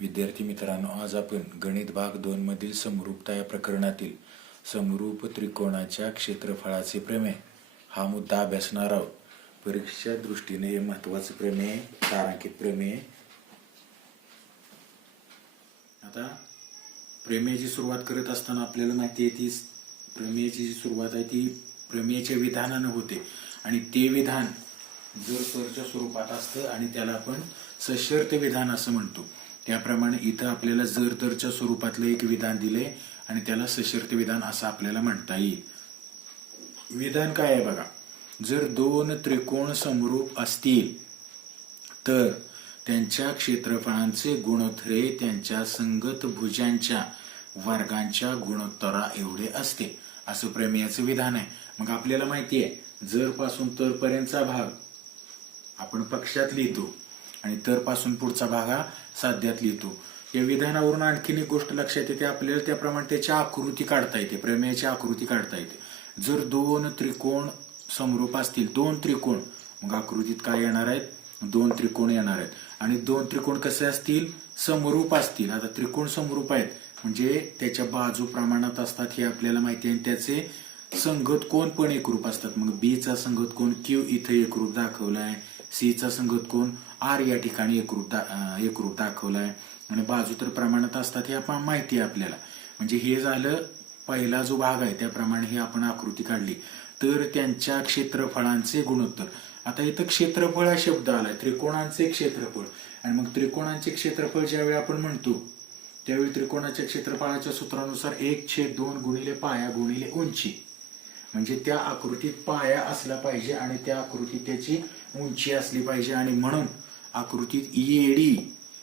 विद्यार्थी मित्रांनो, आज आपण गणित भाग 2 मधील समरूपता या प्रकरणातील समरूप त्रिकोणाच्या क्षेत्रफळाचे प्रमेय हा मुद्दा अभ्यासणार आहोत. परीक्षेच्या दृष्टीने हे महत्त्वाचे प्रमेय, तारांकित प्रमेय. आता प्रमेयाची सुरुवात करत असताना आपल्याला माहिती आहे ती प्रमेयाची जी सुरुवात आहे ती प्रमेयाच्या विधानाने होते आणि ते विधान जर तरच्या स्वरूपात असतं आणि त्याला आपण सशर्त विधान असं म्हणतो. त्याप्रमाणे इथं आपल्याला जर तरच्या स्वरूपातलं एक विधान दिले आणि त्याला सशर्त विधान असं आपल्याला म्हणता येईल. विधान काय आहे बघा, जर दोन त्रिकोण समरूप असतील तर त्यांच्या क्षेत्रफळांचे गुणोत्तरे त्यांच्या संगत भुजांच्या वर्गांच्या गुणोत्तरा एवढे असते, असं प्रमेयाचं विधान आहे. मग आपल्याला माहिती आहे जर पासून तर पर्यंतचा भाग आपण पक्षात लिहितो आणि तर पासून पुढचा भाग हा साध्यात लिहितो. या विधानावरून आणखीन एक गोष्ट लक्षात येते आपल्याला, त्याप्रमाणे त्याची आकृती काढता येते, प्रमेयाची आकृती काढता येते. जर दोन त्रिकोण समरूप असतील, दोन त्रिकोण, मग आकृतीत काय येणार आहेत, दोन त्रिकोण येणार आहेत. आणि दोन त्रिकोण कसे असतील, समरूप असतील. आता त्रिकोण समरूप आहेत म्हणजे त्याच्या बाजू प्रमाणात असतात हे आपल्याला माहिती आहे. त्याचे संगत कोण पण एकरूप असतात. मग बी चा संगत कोण क्यू इथे एकरूप दाखवलाय, सी चा संगत कोण आर या ठिकाणी एकरूप दाखवलाय आणि बाजू तर प्रमाणात असतात हे आपण माहिती आहे आपल्याला. म्हणजे हे झालं पहिला जो भाग आहे, त्याप्रमाणे हे आपण आकृती काढली. तर त्यांच्या क्षेत्रफळांचे गुणोत्तर. आता इथं क्षेत्रफळ हा शब्द आलाय, त्रिकोणांचे क्षेत्रफळ. आणि मग त्रिकोणांचे क्षेत्रफळ ज्यावेळी आपण म्हणतो त्यावेळी त्रिकोणाच्या क्षेत्रफळाच्या सूत्रानुसार 1/2 गुणिले पाया गुणिले उंची. म्हणजे त्या आकृतीत पाया असला पाहिजे आणि त्या आकृतीत त्याची उंची असली पाहिजे. आणि म्हणून आकृतीत ईएडी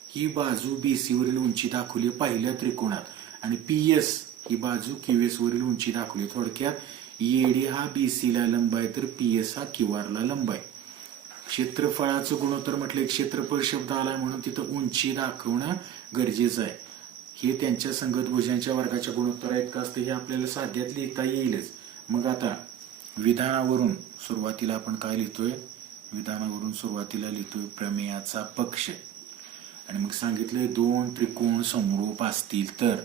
ही बाजू बीसी वरील उंची दाखवली पहिल्या त्रिकोणात आणि पीएस ही बाजू क्यूएस वरील उंची दाखवली. थोडक्यात ईएडी हा बीसी ला लंब आहे तर पीएस हा क्यूआर ला लंब आहे. क्षेत्रफळाचं गुणोत्तर म्हटलं, क्षेत्रफळ शब्द आलाय म्हणून तिथं उंची दाखवणं गरजेचं आहे. हे त्यांच्या संगत भुजांच्या वर्गाच्या गुणोत्तर आहेत का असतं हे आपल्याला साध्यात लिहिता येईलच. मग आता विधानावरून सुरुवातीला आपण काय लिहितोय, विधानावरून सुरुवातीला लिहितोय प्रमेयाचा पक्ष. आणि मग सांगितलंय दोन त्रिकोण समरूप असतील तर,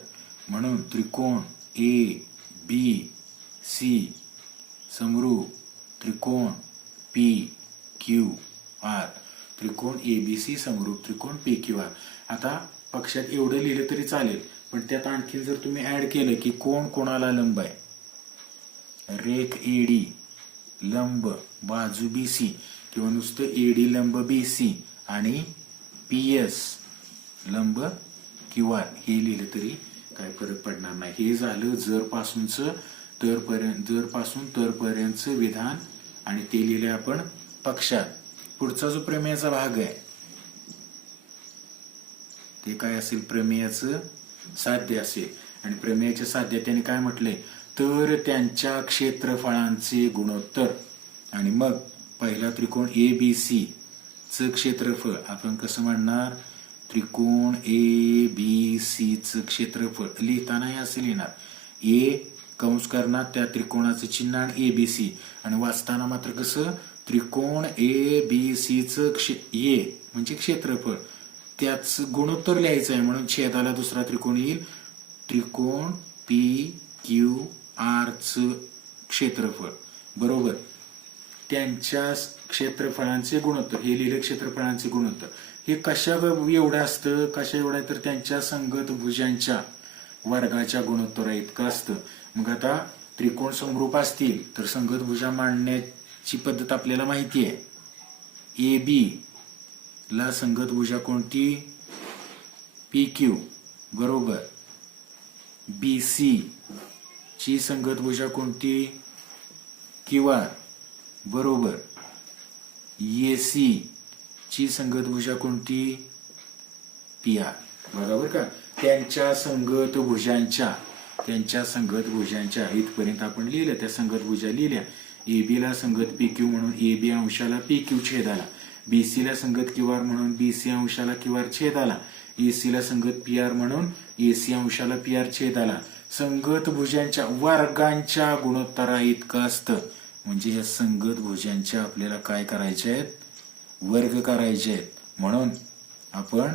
म्हणून त्रिकोण ए बी सी समरूप त्रिकोण पी क्यू आर, त्रिकोण एबीसी समरूप त्रिकोण पी क्यू आर. आता पक्षात एवढं लिहिलं तरी चालेल, पण त्यात आणखी जर तुम्ही ऍड केलं की कोण कोणाला लंब आहे, रेख एडी लंब बाजू बीसी किंवा नुसतं एडी लंब बीसी आणि पीएस लंब क्यूआर हे लिहिलं तरी काय फरक पडणार नाही. हे झालं जर पासूनचं तर पर्यंत, जर पासून तर पर्यंतचं विधान आणि ते लिहिले आपण पक्षात. पुढचा जो प्रमेयाचा भाग आहे ते काय असेल, प्रमेयाचं साध्य असेल. आणि प्रमेयाच्या साध्य त्याने काय म्हटलंय, तर त्यांच्या क्षेत्रफळांचे गुणोत्तर. आणि मग पहिला त्रिकोण ए बी सी च क्षेत्रफळ आपण कसं म्हणणार, त्रिकोण ए बी सी च क्षेत्रफळ लिहिताना हे असे लिहिणार, ए कंस करणार त्या त्रिकोणाचं चिन्ह आणि एबीसी, आणि वाचताना मात्र कसं, त्रिकोण ए बी सी च ए म्हणजे क्षेत्रफळ त्याच गुणोत्तर लिहायचं आहे म्हणून छेदाला दुसरा त्रिकोण येईल, त्रिकोण पी क्यू आर च क्षेत्रफळ बरोबर त्यांच्या क्षेत्रफळांचे गुणोत्तर. हे लिहिले क्षेत्रफळांचे गुणोत्तर. हे कशा एवढं असतं, कशा एवढं तर त्यांच्या संगत भुजांच्या वर्गाच्या गुणोत्तरा इतकं असतं. मग आता त्रिकोण समरूप असतील तर संगत भुजा मांडण्याची पद्धत आपल्याला माहिती आहे. ए बी ला संगत भुजा कोणती, पी क्यू बरोबर, बी सी ची संगत भुजा कोणती, क्यू आर बरोबर, एसी ची संगत भुजा कोणती, पी आर बरोबर का. त्यांच्या संगत भुजांच्या इथपर्यंत आपण लिहिलं, त्या संगत भुजा लिहिल्या. ए बी ला संगत पी क्यू म्हणून ए बी अंशाला पी क्यू छेदाला, बीसी ला संगत क्यू आर म्हणून बीसी अंशाला क्यू आर छेदाला, एसी ला संगत पी आर म्हणून एसी अंशाला पी आर छेदाला. संगत भुजांच्या वर्गांच्या गुणोत्तरा इतकं असतं. म्हणजे या संगत भुजांच्या आपल्याला काय करायचे आहेत, वर्ग करायचे आहेत. म्हणून आपण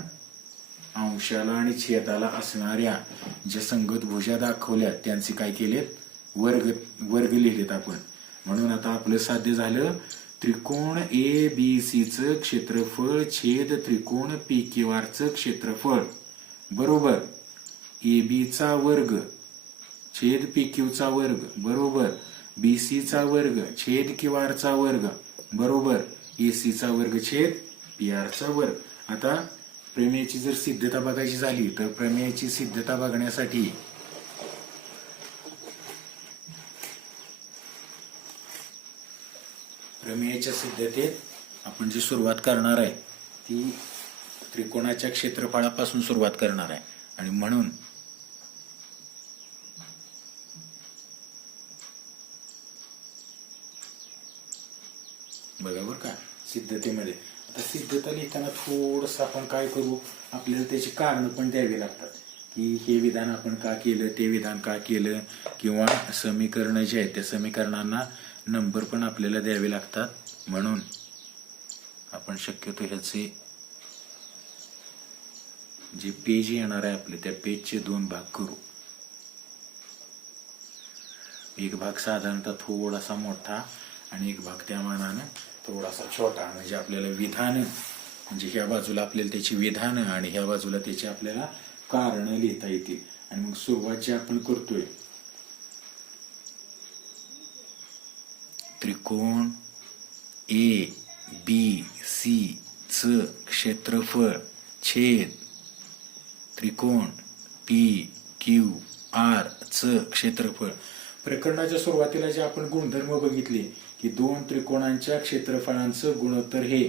अंशाला आणि छेदाला असणाऱ्या ज्या संगत भुजा दाखवल्या त्यांचे काय केलेत, वर्ग वर्ग लिहिलेत आपण. म्हणून आता आपलं साध्य झालं त्रिकोण ए बी सी चं क्षेत्रफळ छेद त्रिकोण पी क्यू आर चं क्षेत्रफळ बरोबर ए बी चा वर्ग छेद पी क्यू चा वर्ग बरोबर बी सी चा वर्ग छेद क्यू आर चा वर्ग बरोबर ए सी चा वर्ग छेद पी आर चा वर्ग. आता प्रमेयाची जर सिद्धता बघायची झाली तर प्रमेयाची सिद्धता बघण्यासाठी प्रमेयाच्या सिद्धतेत आपण जी सुरुवात करणार आहे ती त्रिकोणाच्या क्षेत्रफळापासून सुरुवात करणार आहे. आणि म्हणून बरोबर का सिद्धतेमध्ये आता सिद्धता लिहिताना थोडस आपण काय करू, आपल्याला त्याची कारण पण द्यावी लागतात की हे विधान आपण का केलं, ते विधान का केलं, किंवा समीकरण जे आहेत त्या समीकरणांना नंबर पण आपल्याला द्यावे लागतात. म्हणून आपण शक्यतो ह्याचे जे पेज येणार आहे आपले त्या पेजचे 2 भाग करू. एक भाग साधारणतः थोडासा मोठा आणि एक भाग त्या मानाने थोडासा छोटा, म्हणजे आपल्याला विधान म्हणजे ह्या बाजूला आपल्याला त्याची विधान आणि ह्या बाजूला त्याची आपल्याला कारण लिहिता येतील. आणि मग सुरुवात जी आपण करतोय त्रिकोण ए बी सी च क्षेत्रफळ छेद त्रिकोण पी क्यू आर च क्षेत्रफळ. प्रकरणाच्या सुरुवातीला जे आपण गुणधर्म बघितले की 2 त्रिकोणांच्या क्षेत्रफळांचं गुणोत्तर हे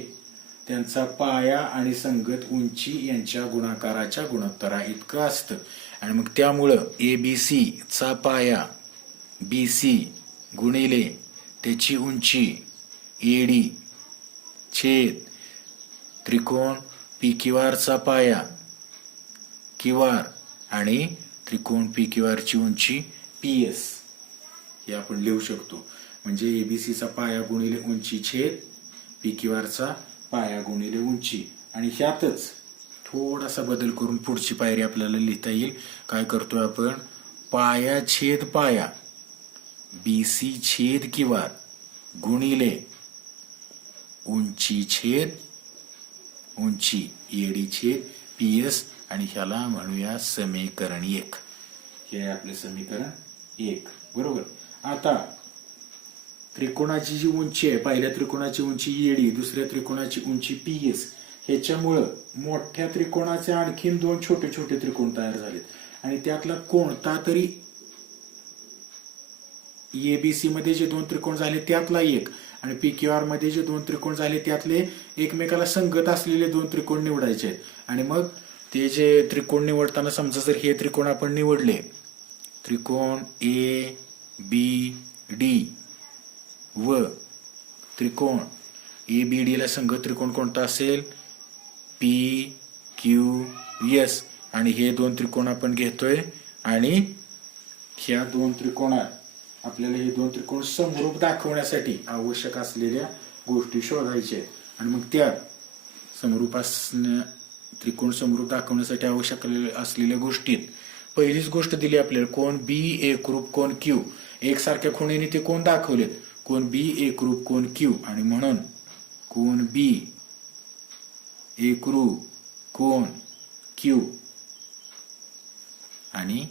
त्यांचा पाया आणि संगत उंची यांच्या गुणाकाराच्या गुणोत्तरा इतकं असतं. आणि मग त्यामुळं ए बी सी चा पाया बी सी गुणिले त्याची उंची एडी छेद त्रिकोण पी क्यू आर चा पाया क्यू आर आणि त्रिकोण पी क्यू आर ची उंची पी एस हे आपण लिहू शकतो. म्हणजे एबीसी चा पाया गुणिले उंची छेद पी क्यू आर चा पाया गुणिले उंची. आणि ह्यातच थोडासा बदल करून पुढची पायरी आपल्याला लिहिता येईल. काय करतोय आपण, पाया छेद पाया बी सी छेद क्यू आर गुणिले उंची छेद उंची एडी छेद पी एस. आणि ह्याला म्हणूया समीकरण 1. हे आहे आपले समीकरण 1 बरोबर. आता त्रिकोणाची जी उंची आहे, पहिल्या त्रिकोणाची उंची एडी, दुसऱ्या त्रिकोणाची उंची पी एस, ह्याच्यामुळं मोठ्या त्रिकोणाचे आणखीन 2 छोटे छोटे त्रिकोण तयार झालेत. आणि त्यातला कोणता तरी एबीसी मध्ये जे 2 त्रिकोण झाले त्यातला एक आणि पी क्यू आर मध्ये जे 2 त्रिकोण झाले त्यातले एकमेकाला संगत असलेले 2 त्रिकोण निवडायचे आहेत. आणि मग ते जे त्रिकोण निवडताना समजा जर हे त्रिकोण आपण निवडले, त्रिकोण ए बी डी व त्रिकोण ए बी डी ला संगत त्रिकोण कोणता असेल, पी क्यू एस. आणि हे 2 त्रिकोण आपण घेतोय आणि ह्या 2 त्रिकोणात आपल्याला हे 2 त्रिकोण समरूप दाखवण्यासाठी आवश्यक असलेल्या गोष्टी शोधायच्या आहेत. आणि मग त्या समरूप त्रिकोण समरूप दाखवण्यासाठी आवश्यक असलेल्या गोष्टीत पहिलीच गोष्ट दिली आपल्याला, कोण बी एकरूप कोण क्यू. एकसारख्या खुणेने ते कोण दाखवलेत, कोण बी एकरूप कोण क्यू. आणि म्हणून कोण बी एकरूप कोण क्यू. आणि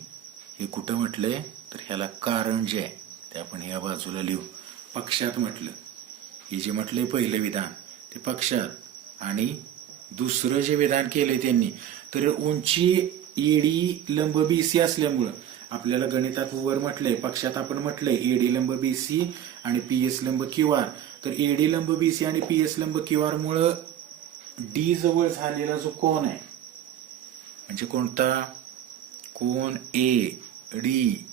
हे कुठं म्हटलंय तर ह्याला कारण जे आहे ते आपण ह्या बाजूला लिहू. पक्षात म्हटलं, हे जे म्हटलंय पहिलं विधान ते पक्षात. आणि दुसरं जे विधान केलंय त्यांनी तर उंची एडी लंब बीसी असल्यामुळं आपल्याला गणितात वर म्हटलंय, पक्षात आपण म्हटलंय एडी लंब बीसी आणि पी एस लंब क्यू आर. तर एडी लंब बीसी आणि पी एस लंब क्यू आर मुळे डी जवळ झालेला जो कोण आहे म्हणजे कोणता, कोण ए डी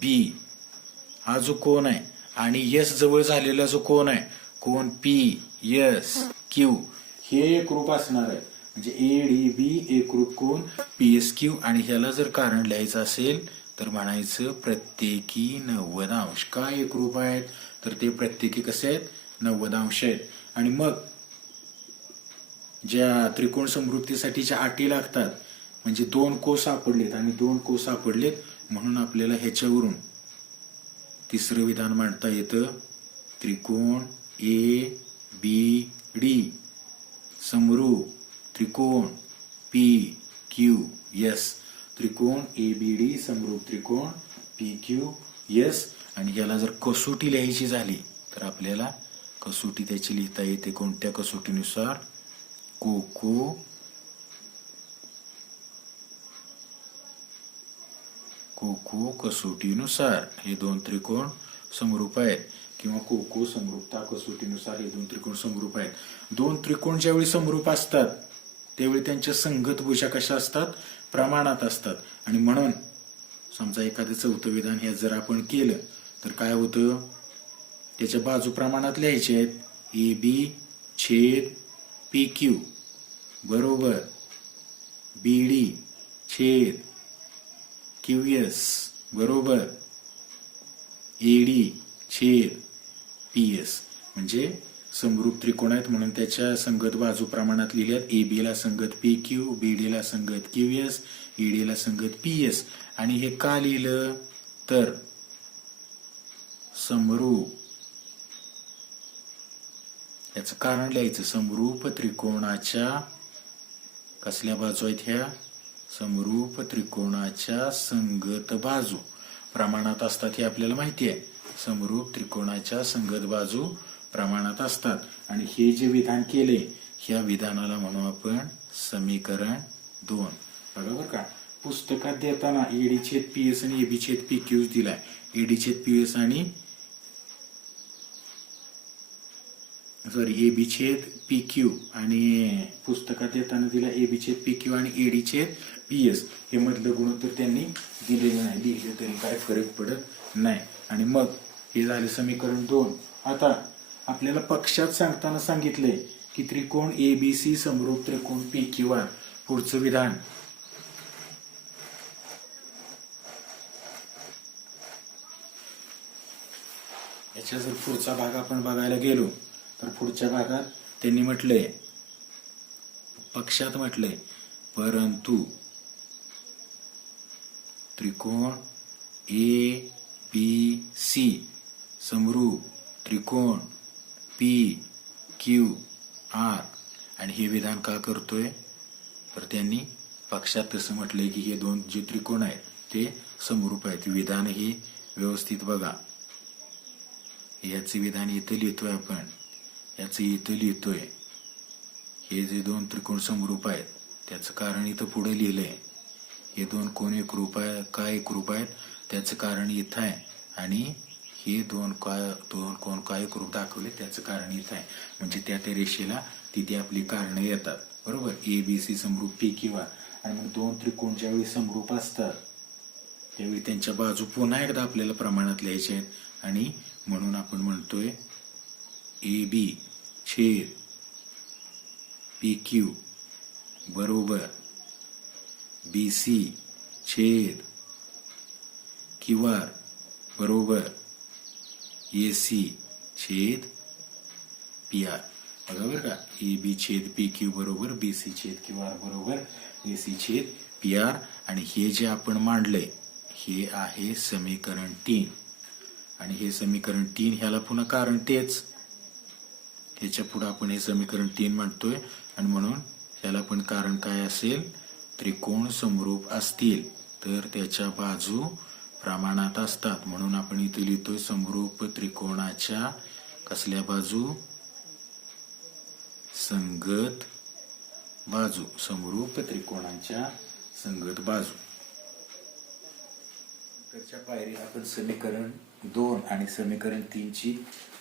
बी हा जो कोण आहे आणि एस जवळ झालेला जो कोण आहे कोण पी एस क्यू हे एकरूप असणार आहे. म्हणजे ए डी बी एकरूप कोण पी एस क्यू. आणि ह्याला जर कारण लिहायचं असेल तर म्हणायचं प्रत्येकी 90 अंश. का एकरूप आहेत तर ते प्रत्येकी कसे आहेत, 90 अंश आहेत. आणि मग ज्या त्रिकोण समृद्धीसाठी ज्या अटी लागतात म्हणजे 2 कोस सापडलेत आणि 2 कोस सापडलेत म्हणून आपल्याला ह्याच्यावरून तिसरं विधान मांडता येतं. त्रिकोण ए बी डी समरूप त्रिकोण पी क्यू एस. त्रिकोण ए बी डी समरूप त्रिकोण पी क्यू एस. आणि याला जर कसोटी लिहायची झाली तर आपल्याला कसोटी त्याची लिहिता येते. कोणत्या कसोटीनुसार? कोको कसोटीनुसार. हे 2 त्रिकोण समरूप आहेत किंवा कोको समरूपता कसोटीनुसार हे 2 त्रिकोण समरूप आहेत. 2 त्रिकोण ज्यावेळी समरूप असतात त्यावेळी त्यांच्या संगत भुजा कशा असतात? प्रमाणात असतात. आणि म्हणून समजा एखादं चौथं विधान हे जर आपण केलं तर काय होतं? त्याच्या बाजू प्रमाणात लिहायचे आहेत. ए बी छेद पी क्यू बरोबर बी डी छेद क्यू एस बरोबर एडी छेद पी एस. म्हणजे समरूप त्रिकोण आहेत म्हणून त्याच्या संगत बाजू प्रमाणात लिहिल्यात. ए बी ला संगत पी क्यू, बी डी ला संगत क्यू एस, ईडी ला संगत पी एस. आणि हे का लिहिलं तर समरूप, याचं कारण लिहायचं. समरूप त्रिकोणाच्या कसल्या बाजू आहेत ह्या? समरूप त्रिकोणाच्या संगत बाजू प्रमाणात असतात हे आपल्याला माहिती आहे. समरूप त्रिकोणाच्या संगत बाजू प्रमाणात असतात. आणि हे जे विधान केले ह्या विधानाला म्हणू आपण समीकरण 2. बरोबर का? पुस्तकात देताना एडी छेद पी एस आणि एबी छेद पी क्यू दिलाय. एडी छेद पी एस आणि एबी छेद पी क्यू आणि पुस्तकात देताना दिला एबी छेद पी क्यू आणि एडी छेद पी एस. हे मधलं गुणोत्तर त्यांनी दिलेलं नाही. लिहिले तरी काय फरक पडत नाही. आणि मग हे झाले समीकरण 2. आता आपल्याला पक्षात सांगताना सांगितले की त्रिकोण ए बी सी समरूप त्रिकोण पी क्यू आर. पुढचं विधान याच्या जर पुढचा भाग आपण बघायला गेलो तर पुढच्या भागात त्यांनी म्हटलंय, पक्षात म्हटलंय, परंतु त्रिकोण ए बी सी समरूप त्रिकोण पी क्यू आर. आणि हे विधान का करतोय तर त्यांनी पक्षात तसं म्हटलंय की हे 2 जे त्रिकोण आहेत ते समरूप आहेत. विधान हे व्यवस्थित बघा. याचे विधान इथं लिहितोय आपण, याचं इथं लिहितोय. हे जे 2 त्रिकोण समरूप आहेत त्याचं कारण इथं पुढे लिहिलंय. हे 2 कोण एकरूप आहे, काय एकरूप आहेत त्याचं कारण इथं आहे. आणि हे 2 कोण काय एकरूप दाखवले त्याचं कारण इथं आहे. म्हणजे त्या रेषेला तिथे आपली कारणं येतात. बरोबर? ए बी सी समरूप पी क्यू आर. आणि मग 2 त्रिकोण ज्यावेळी समरूप असतात त्यावेळी त्यांच्या बाजू पुन्हा एकदा आपल्याला प्रमाणात लिहायचे आहेत. आणि म्हणून आपण म्हणतोय ए बी छेद पी क्यू बरोबर बी सी छेद क्यू आर बरोबर ए सी छेद पी आर. बरोबर का? ए बी छेद पी क्यू बरोबर बी सी छेद क्यू आर बरोबर ए सी छेद पी आर. आणि हे जे आपण मांडलंय हे आहे समीकरण 3. आणि हे समीकरण 3 ह्याला पुन्हा कारण तेच. ह्याच्या पुढे आपण हे समीकरण 3 मांडतोय. आणि म्हणून ह्याला पण कारण काय असेल? त्रिकोण समरूप असतील तर त्याच्या बाजू प्रमाणात असतात. म्हणून आपण इथे लिहितोय समरूप त्रिकोणाच्या कसल्या बाजू? संगत बाजू. समरूप त्रिकोणाच्या संगत बाजू. नंतरच्या पायरीला आपण समीकरण 2 आणि समीकरण 3 ची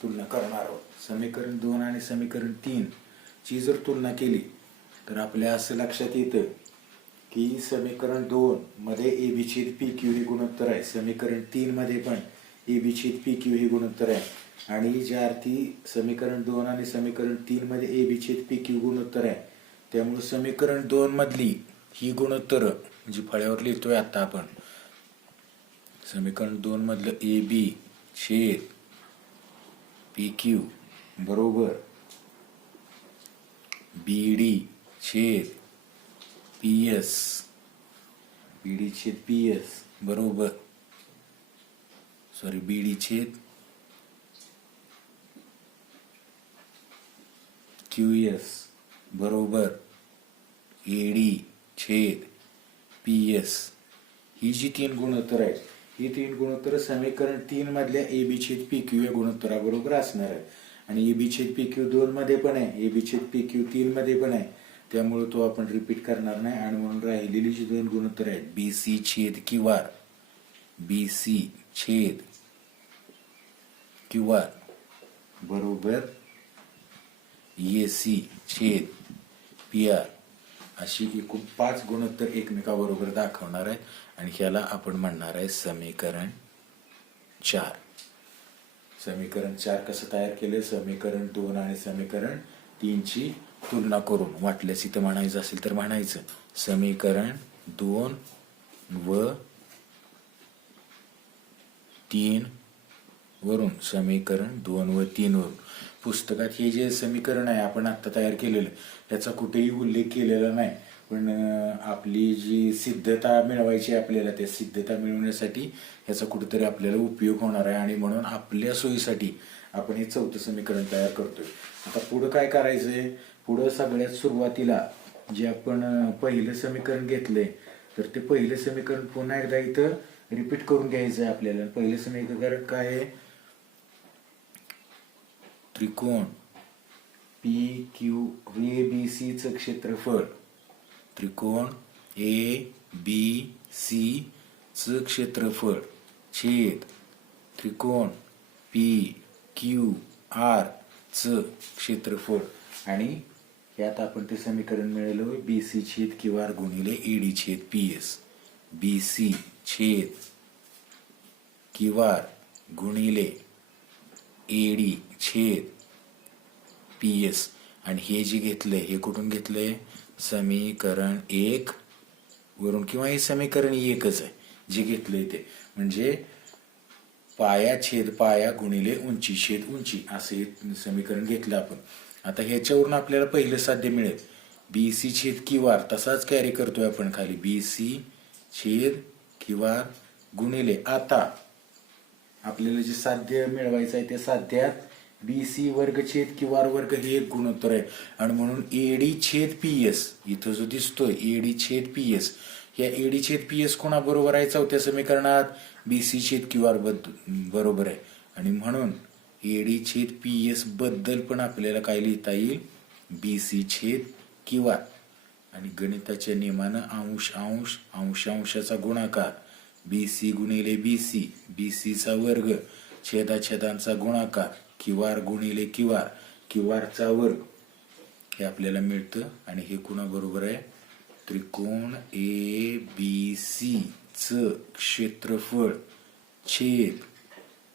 तुलना करणार आहोत. समीकरण 2 आणि समीकरण 3 ची जर तुलना केली तर आपल्या असं लक्षात येतं की समीकरण 2 मध्ये ए बी छेद पी क्यू हे गुणोत्तर आहे. समीकरण 3 मध्ये पण ए बी छेद पी क्यू हे गुणोत्तर आहे. आणि ज्या अर्थी समीकरण 2 आणि समीकरण 3 मध्ये ए बी छेद पी क्यू गुणोत्तर आहे त्यामुळे समीकरण 2 मधली ही गुणोत्तर म्हणजे फळ्यावर लिहितोय आता आपण. समीकरण 2 मधलं ए बी छेद पी क्यू बरोबर बी डी छेद पी एस बीडी छेद पी एस बरोबर बीडी छेद क्यू एस बरोबर एडी छेद पी एस. ही जी तीन गुणोत्तर आहेत ही तीन गुणोत्तर समीकरण 3 मधल्या ए बी छेद पी क्यू या गुणोत्तराबरोबर असणार आहे. आणि ए बी छेद पी क्यू 2 मध्ये पण आहे, ए बी छेद पी क्यू 3 मध्ये पण आहे. त्यामुळे तो आपण रिपीट करणार नाही. आणि म्हणून राहिलेली जी दोन गुणोत्तर आहेत बी सी छेद क्यू आर, बी सी छेद क्यू आर बरोबर ए सी छेद पी आर अशी एकूण 5 गुणोत्तर एकमेकाबरोबर दाखवणार आहेत. आणि ह्याला आपण म्हणणार आहे समीकरण 4. समीकरण 4 कसं तयार केलं? समीकरण 2 आणि समीकरण 3 ची तुलना करून. वाटल्यास इथं म्हणायचं असेल तर म्हणायचं समीकरण 2 व 3 वरून, समीकरण 2 व 3 वरून. पुस्तकात हे जे समीकरण आहे आपण आता तयार केलेलं त्याचा कुठेही उल्लेख केलेला नाही. पण आपली जी सिद्धता मिळवायची आपल्याला, त्या सिद्धता मिळवण्यासाठी ह्याचा कुठेतरी आपल्याला उपयोग होणार आहे. आणि म्हणून आपल्या सोयीसाठी आपण हे 4थं समीकरण तयार करतोय. आता पुढं काय करायचंय? पुढं सगळ्यात सुरुवातीला जे आपण पहिलं समीकरण घेतलंय तर ते पहिलं समीकरण पुन्हा एकदा इथं रिपीट करून घ्यायचं आहे आपल्याला. पहिलं समीकरण काय आहे? त्रिकोण P Q A B C चं क्षेत्रफळ, त्रिकोण ए बी सी चं क्षेत्रफळ छेद त्रिकोण पी क्यू आर चं क्षेत्रफळ. आणि यात आपण ते समीकरण मिळवलं बी सी छेद क्यू आर गुणिले एडी छेद पी एस. बी सी छेद क्यू आर गुणिले एडी छेद पी एस. आणि हे जे घेतलंय हे कुठून घेतलंय? समीकरण 1 वरून, किंवा हे समीकरण 1च आहे जे घेतलंय ते. म्हणजे पाया छेद पाया गुणिले उंची छेद उंची असे समीकरण घेतलं आपण. आता ह्याच्यावरून आपल्याला पहिलं साध्य मिळेल बी सी छेद क्यू आर, तसाच कॅरी करतोय आपण खाली बी सी छेद क्यू आर गुणिले. आता आपल्याला जे साध्य मिळवायचं आहे त्या साध्यात बी सी वर्ग छेद क्यू आर वर्ग हे एक गुणोत्तर आहे. आणि म्हणून एडी छेद पी एस इथं जो दिसतोय एडी छेद पी एस, या एडी छेद पी एस कोणाबरोबर आहे? 4थ्या समीकरणात बी सी छेद क्यू आर बरोबर आहे. आणि म्हणून एडी छेद पी एस बद्दल पण आपल्याला काय लिहिता येईल? बी सी छेद क्यू आर. आणि गणिताच्या नियमानं अंश अंश अंश अंशाचा गुणाकार बी सी गुणिले बी सी, बी सी चा वर्ग छेदाछेदांचा गुणाकार क्यू आर गुणिले क्यू आर, क्यू आर चा वर्ग हे आपल्याला मिळतं. आणि हे कुणा बरोबर आहे? त्रिकोण ए बी सी च क्षेत्रफळ छेद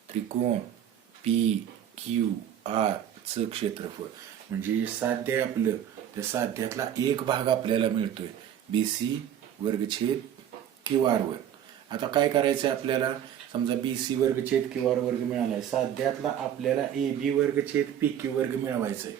त्रिकोण पी क्यू आर च क्षेत्रफळ. म्हणजे जे साध्य आहे आपलं त्या साध्यातला एक भाग आपल्याला मिळतोय बी सी वर्ग छेद क्यू आर वर्ग. आता काय करायचंय आपल्याला? समजा बी सी वर्ग छेद क्यू आर वर्ग मिळालाय, साध्यातला आपल्याला ए बी वर्ग छेद पी क्यू वर्ग मिळवायचंय.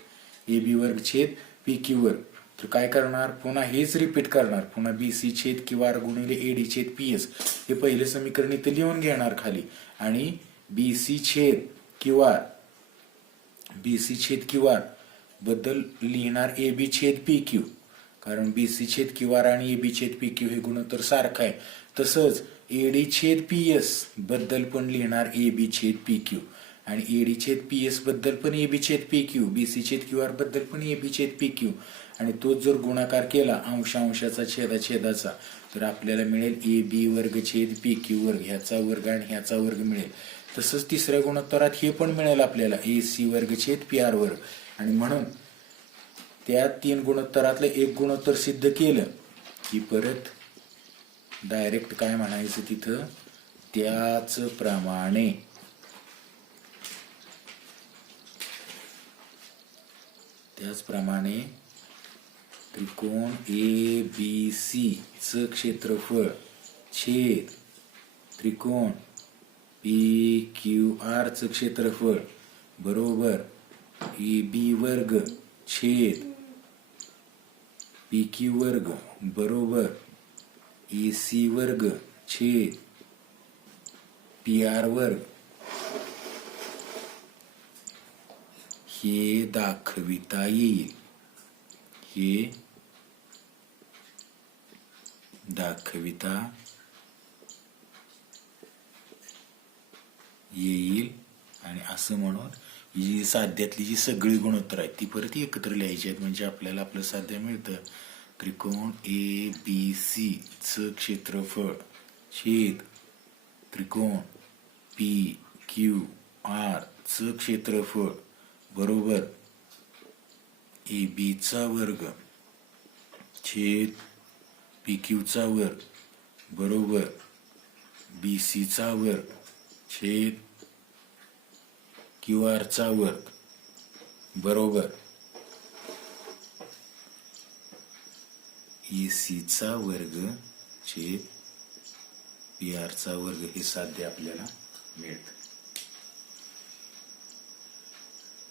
ए बी वर्ग छेद पी क्यू वर्ग. तर काय करणार? पुन्हा हेच रिपीट करणार. पुन्हा बी सी छेद क्यू आर गुणिले एडी छेद पी एस हे पहिले समीकरण इथे लिहून घेणार खाली. आणि बी सी छेद क्यू आर, बी सी छेद क्यू आर बद्दल लिहिणार ए बी छेद पी क्यू, कारण बी सी छेद क्यू आर आणि ए बी छेद पी क्यू हे गुणोत्तर सारखं आहे. तसंच एडी छेद पी एस बद्दल पण लिहिणार ए बी छेद पी क्यू. आणि एडी छेद पी एस बद्दल पण ए बी छेद पी क्यू, बी सी छेद क्यू आर बद्दल पण ए बी छेद पी क्यू. आणि तो जर गुणाकार केला अंशांशाचा छेदाछेदाचा तर आपल्याला मिळेल ए बी वर्ग छेद पी क्यू वर्ग, ह्याचा वर्ग आणि ह्याचा वर्ग मिळेल. तसंच तिसऱ्या गुणोत्तरात हे पण मिळेल आपल्याला ए सी वर्ग छेद पी आर वर्ग. आणि म्हणून त्या 3 गुणोत्तरातलं एक गुणोत्तर सिद्ध केलं की परत डायरेक्ट काय म्हणायचं तिथं? त्याचप्रमाणे त्रिकोण ए बी सी च क्षेत्रफळ छेद त्रिकोण पी क्यू आर च क्षेत्रफळ बरोबर ए बी वर्ग छेद पी क्यू वर्ग बरोबर AC वर्ग छेद PR वर्ग हे दाखविता येईल. हे दाखविता येईल. आणि असं म्हणून ही साध्यातली जी सगळी गुणोत्तर आहेत ती परत एकत्र लिहायची आहेत म्हणजे आपल्याला आपलं साध्य मिळतं. त्रिकोण ABC च क्षेत्रफळ छेद त्रिकोण PQR च क्षेत्रफळ बरोबर AB चा वर्ग छेद PQ चा वर्ग बरोबर BC चा वर्ग छेद QR चा वर्ग बरोबर AC चा वर्ग छेद PR चा वर्ग हे साध्य आपल्याला मिळतं.